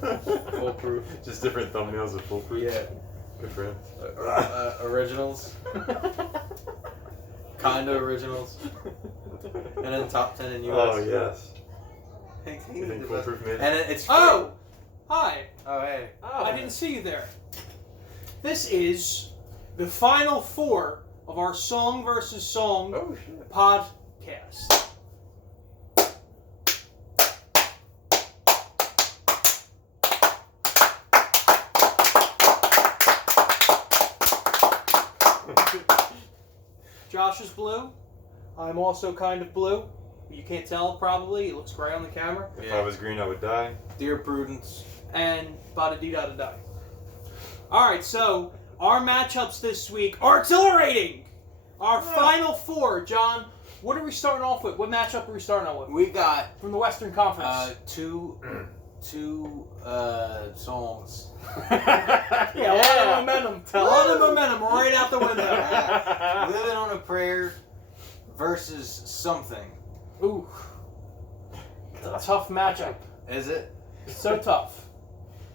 Foolproof. Just different thumbnails of foolproof. Yeah. Good for him. Originals. Kinda originals. And then top 10 in US. Oh, yes. You think foolproof made it? And it's free. Oh! Hi. Oh, hey. I didn't see you there. This is the final four of our Song versus Song Oh, shit. podcast. Josh is blue. I'm also kind of blue. You can't tell, probably. It looks gray on the camera. If I was green, I would die. Dear Prudence. And bada-dee-da-da-da. Alright, so our matchups this week are exhilarating! Our final four. John, what are we starting off with? What matchup are we starting off with? We got From the Western Conference. two songs. Yeah, a lot of momentum. A lot of momentum right out the window. Livin On A Prayer versus Something. Ooh. Tough matchup. Is it? So tough.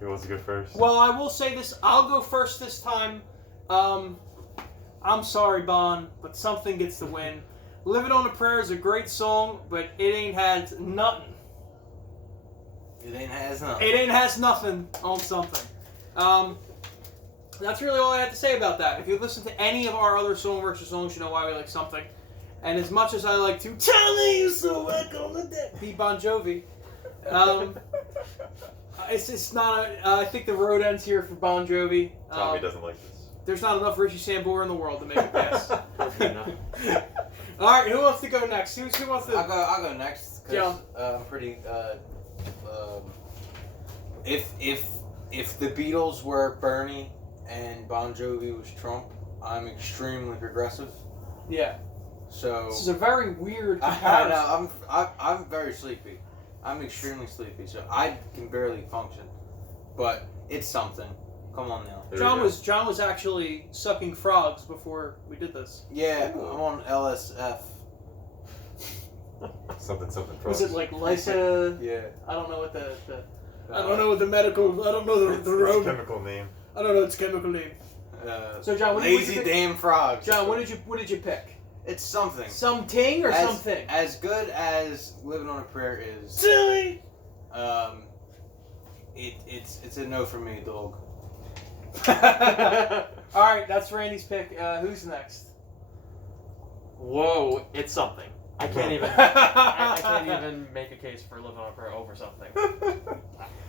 Who wants to go first? Well, I will say this. I'll go first this time. I'm sorry, Bon, but Something gets the win. Livin On A Prayer is a great song, but it ain't had nothing. It ain't has nothing. It ain't has nothing on Something. That's really all I have to say about that. If you listen to any of our other Song versus Songs, you know why we like Something. And as much as I like to tell me you so whack on the deck, be Bon Jovi, it's not. I think the road ends here for Bon Jovi. Tommy doesn't like this. There's not enough Richie Sambora in the world to make it pass. All right, who wants to go next? Who wants to? I'll go next. Yeah. I'm pretty. If the Beatles were Bernie and Bon Jovi was Trump, I'm extremely progressive. Yeah. So This is a very weird I comparison. know I'm very sleepy. I'm extremely sleepy, so I can barely function. But it's something. Come on now. John was actually sucking frogs before we did this. Yeah, Ooh. I'm on LSF. Something. Was it like Lysa? Yeah. I don't know what the I don't know what the medical. I don't know the road. chemical name. I don't know its chemical name. So John, what did lazy you pick? damn frogs. John, what did you pick? It's something. Something or something? As good as Livin On A Prayer is. Silly. It's a no for me, dog. All right, that's Randy's pick. Who's next? Whoa, it's Something. I can't even. I can't even make a case for Livin On A Prayer over Something.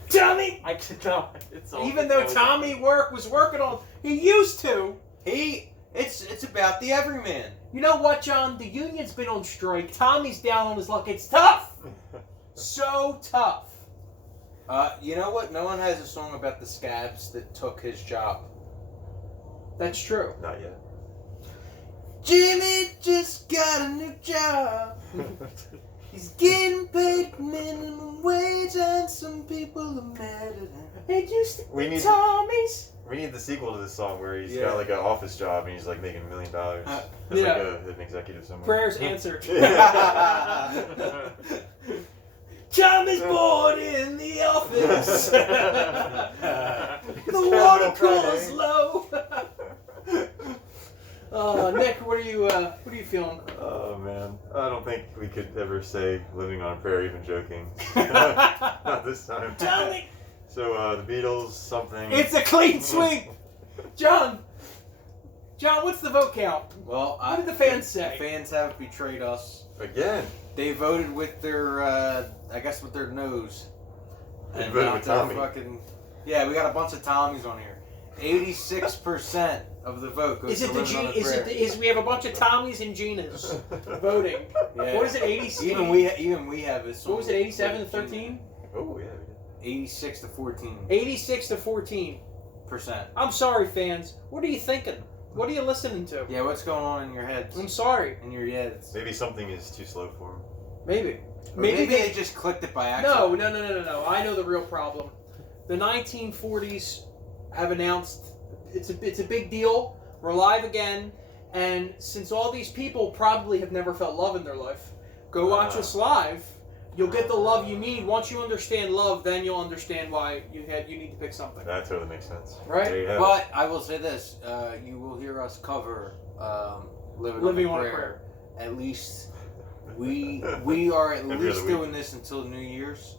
Tommy. I can no. It's Something. Even though Tommy was working on, he used to. It's about the everyman. You know what, John? The union's been on strike. Tommy's down on his luck. It's tough. So tough. You know what? No one has a song about the scabs that took his job. That's true. Not yet. Jimmy just got a new job. He's getting paid minimum wage, and some people are mad at him. It used to We be need- Tommy's. We need the sequel to this song where he's Yeah. got like an office job and he's like making $1 million as Yeah. like an executive somewhere. Prayers answered. Yeah. Tommy's bored in the office. The It's water Capital cooler's Friday. low. Nick, what are you feeling? Oh man, I don't think we could ever say "Living on a Prayer" even joking. Not this time. Tommy, So the Beatles, Something. it's a clean sweep. John, what's the vote count? Well, What did the fans say? The fans have betrayed us. Again. They voted with their, I guess with their nose. They And voted not with their Tommy. fucking. Yeah, we got a bunch of Tommies on here. 86% of the vote goes Is it to the Livin' On A G? Prayer. Is we have a bunch of Tommies and Ginas voting? Yeah. What is it? 80? Even we have this. What was it? 87 to 13? Oh yeah, we did. 86 to 14%. 86 to 14. I'm sorry, fans. What are you thinking? What are you listening to? Yeah, what's going on in your heads? I'm sorry. In your heads. Maybe Something is too slow for him. Maybe. Or maybe they just clicked it by accident. No. I know the real problem. The 1940s have announced it's a big deal. We're live again, and since all these people probably have never felt love in their life, go watch us live. You'll get the love you need. Once you understand love, then you'll understand why you need to pick something. That totally makes sense. Right? There you have it. But I will say this: you will hear us cover "Living on a Prayer." At least we are at Every least other week. doing this until New Year's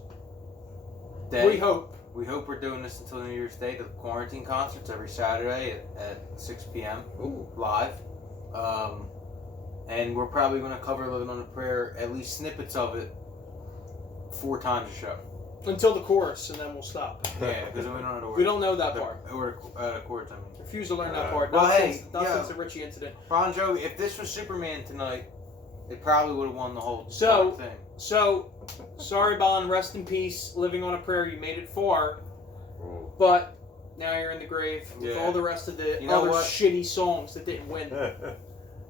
Day. We hope. We hope we're doing this until New Year's Day. The quarantine concerts every Saturday at 6 p.m. live. And we're probably going to cover Living on a Prayer, at least snippets of it, 4 times a show. Until the chorus, and then we'll stop. Yeah, because we don't know the We don't know that part. Or chords, I mean. Refuse to learn that part. Well, Not hey, since yeah. the Richie incident. Bon Jovi, if this was Superman tonight, it probably would have won the whole So- thing. So, sorry, Bon. Rest in peace. Living on a Prayer. You made it far, Ooh. but now you're in the grave with Yeah. all the rest of the You know other what? shitty songs that didn't win.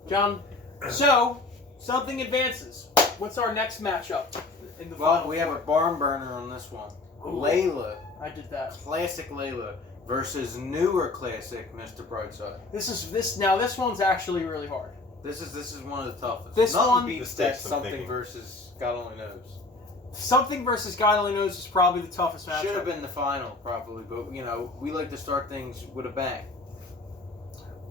John, so something advances. What's our next matchup in the Well, final we have a four? barn burner on this one. Ooh. Layla, I did that. classic Layla, versus newer classic Mr. Brightside. This one's actually really hard. This is one of the toughest. This Nothing one- beats This that takes some something thinking. versus God only knows. Something versus God Only Knows is probably the toughest matchup. Should have been the final, probably, but we like to start things with a bang.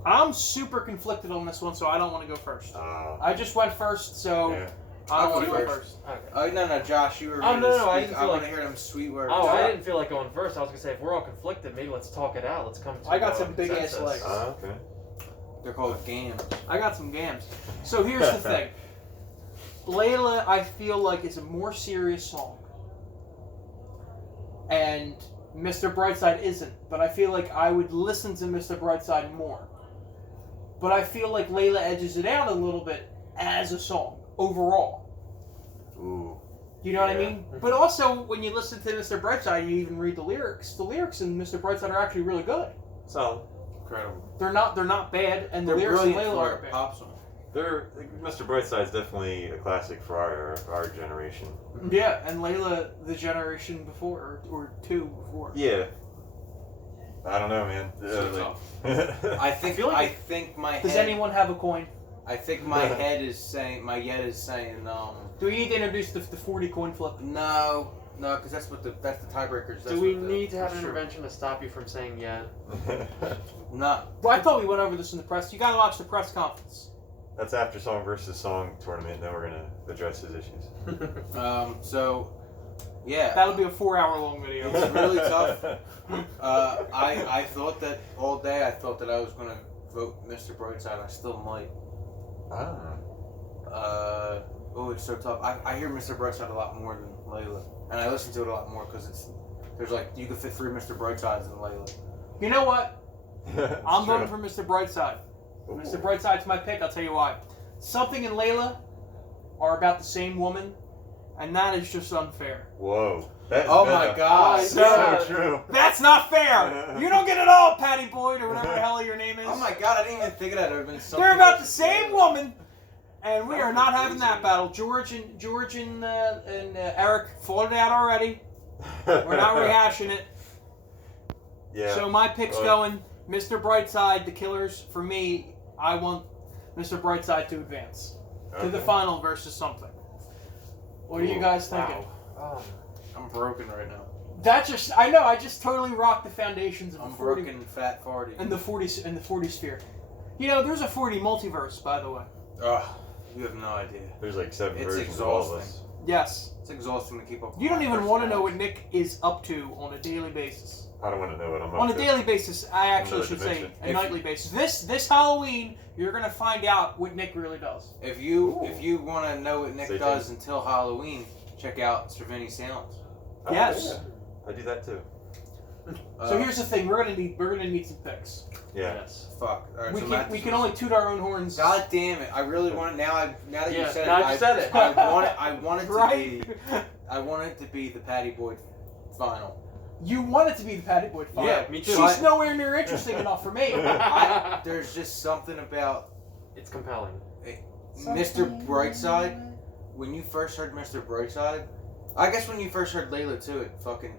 I'm super conflicted on this one, so I don't want to go first. I just went first, so yeah. I don't want to I'll go go first. Okay. Oh no, Josh, you were. Oh, ready no, to no, I speak. didn't I feel want to like- hear them sweet words. Oh, I didn't feel like going first. I was gonna say if we're all conflicted, maybe let's talk it out. Let's come to. I got some big ass consensus. legs. Okay. They're called games. I got some gams. So here's the thing. Layla, I feel like, is a more serious song. And Mr. Brightside isn't. But I feel like I would listen to Mr. Brightside more. But I feel like Layla edges it out a little bit as a song, overall. Ooh. You know what I Yeah. mean? But also, when you listen to Mr. Brightside, you even read the lyrics. The lyrics in Mr. Brightside are actually really good. So Incredible. They're not bad, and the They're lyrics in brilliant Layla for are a bad. pop song. Mr. Brightside's definitely a classic for our generation. Yeah, and Layla, the generation before, or 2 before. Yeah. I don't know, man. So I I think my Does head. anyone have a coin? I think my head is saying. My head is saying. Do we need to introduce the 40 coin flip? No, because that's the tiebreakers. That's Do we what the- need to have an sure. intervention to stop you from saying yeah? No. Well, I thought we went over this in the press. You gotta watch the press conference. That's after song versus song tournament, and then we're gonna address his issues. So, yeah. That'll be a 4-hour-long video. It's really tough. I thought that all day. I thought that I was gonna vote Mr. Brightside. I still might. Ah. It's so tough. I hear Mr. Brightside a lot more than Layla, and I listen to it a lot more because there's like you could fit 3 Mr. Brightsides in Layla. You know what? It's I'm true. voting for Mr. Brightside. Ooh. Mr. Brightside's my pick. I'll tell you why. Something and Layla are about the same woman, and that is just unfair. Whoa. That is Oh meta. my God! So true. That's not fair. You don't get it all, Patty Boyd, or whatever the hell your name is. Oh my God! I didn't even think of that. There would have been something. They're about else. the same woman, and we That are would not be having crazy. that battle. George and Eric fought it out already. We're not rehashing it. Yeah. So my pick's going Mr. Brightside, The Killers. For me, I want Mr. Brightside to advance to the Okay. final versus something. What are you Ooh, guys thinking? Wow. I'm broken right now. I just totally rocked the foundations of I'm the 40 broken, fat farty. and the 40 sphere. You know, there's a 40 multiverse, by the way. Ugh, you have no idea. There's like 7 It's versions of all of exhausting. us. Yes. It's exhausting to keep up. with You don't my even want to know what personality. Nick is up to on a daily basis. I don't want to know what I'm up On a to. daily basis, I actually Another should say dimension. a nightly basis. This Halloween, you're gonna find out what Nick really does. If you want to know what Nick Stay does until Halloween, check out Cervini Sounds. Oh, Yes. yeah. I do that too. So here's the thing: we're gonna need some picks. Yeah. Yes. Fuck. All right, We so can Matt, we this can was- only toot our own horns. God damn it! I really want it now. Now that Yeah, you said now it, you said it. I want it to Right? be. I want it to be the Patty Boyd final. You want it to be the Patty Boyd final. Yeah, me too. She's nowhere near interesting enough for me. There's just something about It's compelling. Mr. Brightside. When you first heard Mr. Brightside, I guess when you first heard Layla too, it fucking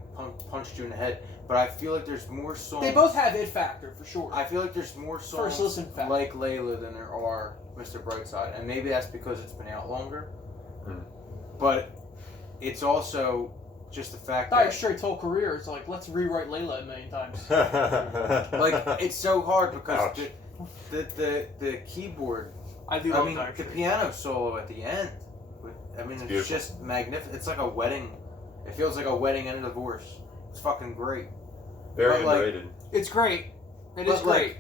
punched you in the head. But I feel like there's more songs. They both have it factor for sure. I feel like there's more songs First listen fact. like Layla than there are Mr. Brightside, and maybe that's because it's been out longer. Hmm. But it's also just the fact Dire that Straits' whole career is like, let's rewrite Layla a million times. like it's so hard because Ouch. the keyboard. I do I love mean, Dire the Straits. piano solo at the end. I mean, it's beautiful. just magnificent. It's like a wedding. It feels like a wedding and a divorce. It's fucking great. Very But, like, underrated. It's great. It is But, great.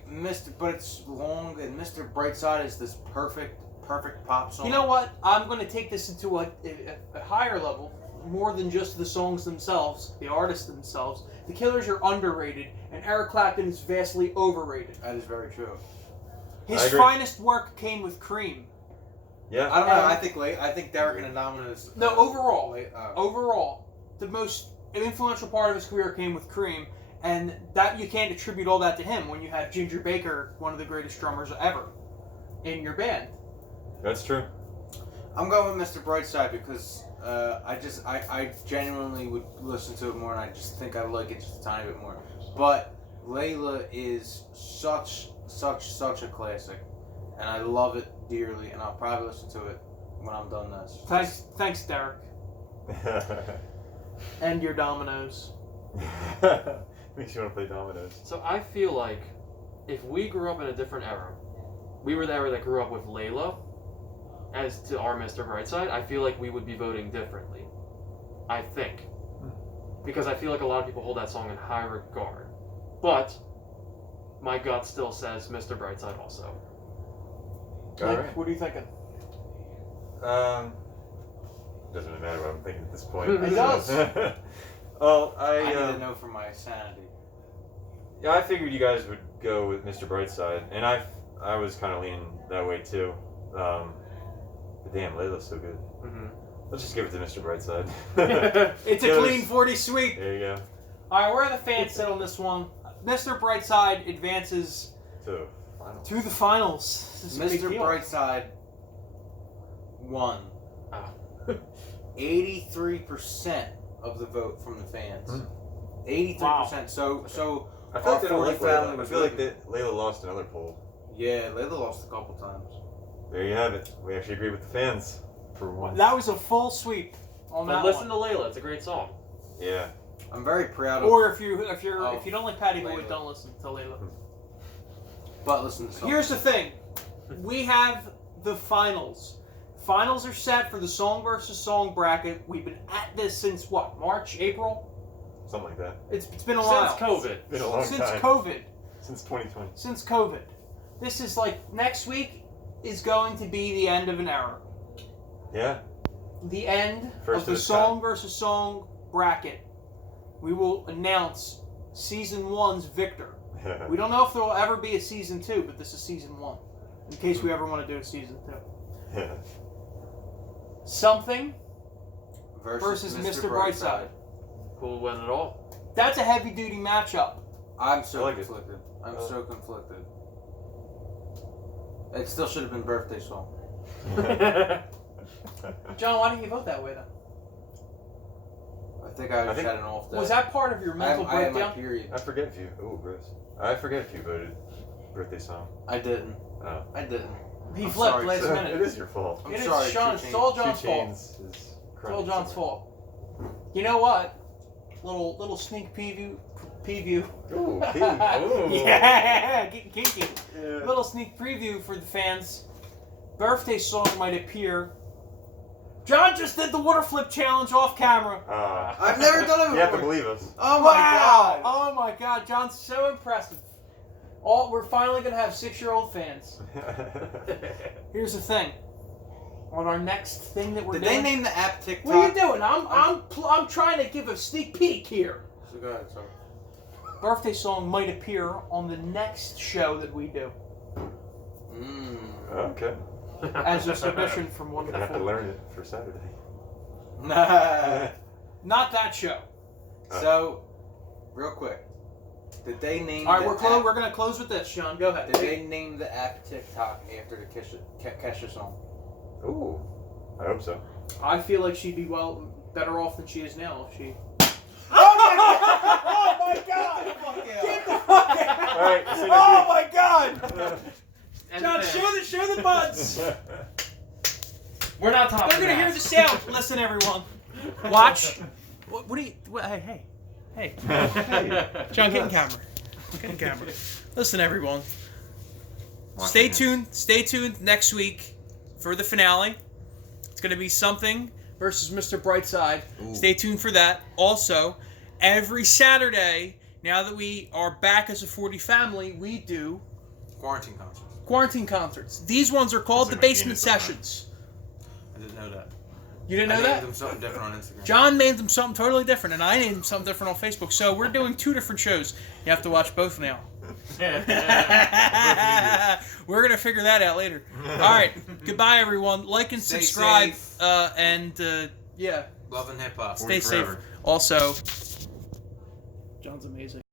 But it's long, and Mr. Brightside is this perfect pop song. You know what? I'm going to take this into a higher level, more than just the songs themselves, the artists themselves. The Killers are underrated, and Eric Clapton is vastly overrated. That is very true. His I agree. finest work came with Cream. Yeah. I don't know. And- I think Derek and the Dominoes. No, overall. Oh. Overall, the most influential part of his career came with Cream, and that you can't attribute all that to him when you have Ginger Baker, one of the greatest drummers ever, in your band. That's true. I'm going with Mr. Brightside because I genuinely would listen to it more, and I just think I like it just a tiny bit more. But Layla is such a classic, and I love it dearly, and I'll probably listen to it when I'm done this. Thanks, Derek, and your Dominoes. Makes you want to play dominoes. So I feel like if we grew up in a different era, we were the era that grew up with Layla as to our Mr. Brightside, I feel like we would be voting differently. I think. Because I feel like a lot of people hold that song in high regard. But my gut still says Mr. Brightside also. All Like, right. what are you thinking? Doesn't really matter what I'm thinking at this point. It does. Well, I need to know for my sanity. Yeah, I figured you guys would go with Mr. Brightside, and I was kind of leaning that way too. But damn, Layla's so good. Mm-hmm. Let's just give it to Mr. Brightside. It's a Give clean us- 40 sweep. There you go. All right, where are the fans sit on this one? Mr. Brightside advances So, final. to the finals. This is a big Mr. deal. Brightside won. Oh. 83% of the vote from the fans. Hmm. 83%. Wow. So I feel our like they don't 40 like family Layla. I was feel like with that Layla lost another poll. yeah, Layla lost a couple times. There you have it. We actually agree with the fans for once. That was a full sweep on But that listen one. to Layla, it's a great song. Yeah. I'm very proud of. Or if you don't like Patty Boyd, Layla. don't listen to Layla. But listen to something. Here's the thing. We have the finals. Finals are set for the song versus song bracket. We've been at this since what? March, April? Something like that. It's been a while. Since COVID. Been a long Since time. COVID. Since 2020. Since COVID. This is like next week is going to be the end of an era. Yeah. The end First of the of its song kind. versus song bracket. We will announce season 1's victor. We don't know if there will ever be a season 2, but this is season 1. In case we ever want to do a season 2. Something versus Mr. Brightside. Who will win it all? That's a heavy duty matchup. I'm so I like it. conflicted. I'm I like so conflicted. It still should have been birthday song. John, why didn't you vote that way then? I think I, I think- had an off day. Was that part of your mental I had my breakdown? period. I forget if you. Oh, gross. I forget if you voted birthday song. I didn't. Oh. I didn't. He I'm flipped sorry, last sir. minute. It is your fault. I'm It is sorry, Sean. Two It's all Chainz. John's Two fault. Chainz is It's all crying John's somewhere. fault. You know what? Little sneak preview. Ooh, pee. Ooh. Yeah, getting kinky. Yeah. Little sneak preview for the fans. Birthday song might appear. John just did the water flip challenge off camera. I've never done it You have to before. believe us. Oh my god! Oh my god, John's so impressive. We're finally gonna have 6-year-old fans. Here's the thing. On our next thing that we're Did doing. they name the app TikTok? What are you doing? I'm trying to give a sneak peek here. So go ahead, sorry. Birthday song might appear on the next show that we do Mmm. Okay. as a submission from I'm one gonna have to before. learn it for Saturday. Nah. Not that show. So, real quick. Did they name All right, the we're gonna close with this, Sean. Go ahead. Did they name the app TikTok after the Kesha song? Ooh. I hope so. I feel like she'd be better off than she is now if she. Oh my god! Get the fuck out! All right. See you Oh next my god! And John, the fans. show the buds. week. We're not talking They're gonna hear the sound. Listen, everyone. Watch. What do you? Hey. John, get in camera. Get in camera. Listen, everyone. Stay tuned. Stay tuned next week for the finale. It's going to be Something versus Mr. Brightside. Ooh. Stay tuned for that. Also, every Saturday, now that we are back as a 40 family, we do Quarantine concerts. These ones are called the That's like my Basement penis, huh? Sessions. I didn't know that. You didn't know I that? named them something different on Instagram. John named them something totally different, and I named them something different on Facebook. So we're doing 2 different shows. You have to watch both now. We're going to figure that out later. All right. Goodbye, everyone. Like and Stay subscribe. safe. Yeah. Love and hip hop. Stay safe. forever. Also, John's amazing.